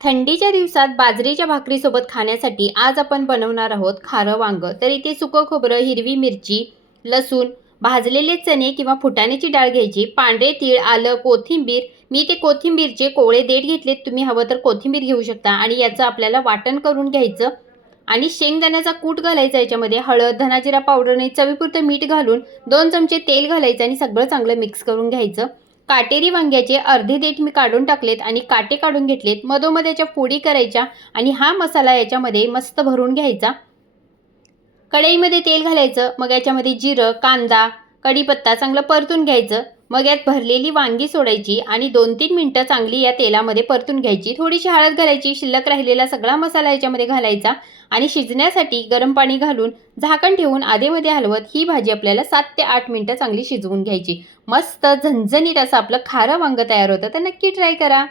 थंडीच्या दिवसात बाजरीच्या भाकरीसोबत खाण्यासाठी आज आपण बनवणार आहोत खारं वांगं. तर इथे सुकं खोबरं, हिरवी मिरची, लसूण, भाजलेले चणे किंवा फुटाण्याची डाळ घ्यायची, पांढरे तीळ, आलं, कोथिंबीर. मी ते कोथिंबीरचे कोवळे देठ घेतलेत. तुम्ही हवं तर कोथिंबीर घेऊ शकता आणि याचं आपल्याला वाटण करून घ्यायचं आणि शेंगदाण्याचा कूट घालायचा याच्यामध्ये. हळद, धनाजिरा पावडर आणि चवीपुरतं मीठ घालून 2 चमचे तेल घालायचं आणि सगळं चांगलं मिक्स करून घ्यायचं. काटेरी वांग्याचे अर्धे देठ मी काढून टाकलेत आणि काटे काढून घेतलेत. मधोमध याच्या फोडी करायच्या आणि हा मसाला याच्यामध्ये मस्त भरून घ्यायचा. कढईमध्ये तेल घालायचं, मग याच्यामध्ये जिरं, कांदा, कढीपत्ता चांगलं परतून घ्यायचं. मग यात भरलेली वांगी सोडायची आणि 2-3 मिनटं चांगली या तेलामध्ये परतून घ्यायची. थोडीशी हळद घालायची, शिल्लक राहिलेला सगळा मसाला याच्यामध्ये घालायचा आणि शिजण्यासाठी गरम पाणी घालून झाकण ठेवून आधेमध्ये हलवत ही भाजी आपल्याला 7 ते 8 मिनटं चांगली शिजवून घ्यायची. मस्त झणझणीत असं आपलं खारं वांगं तयार होतं. तर नक्की ट्राय करा.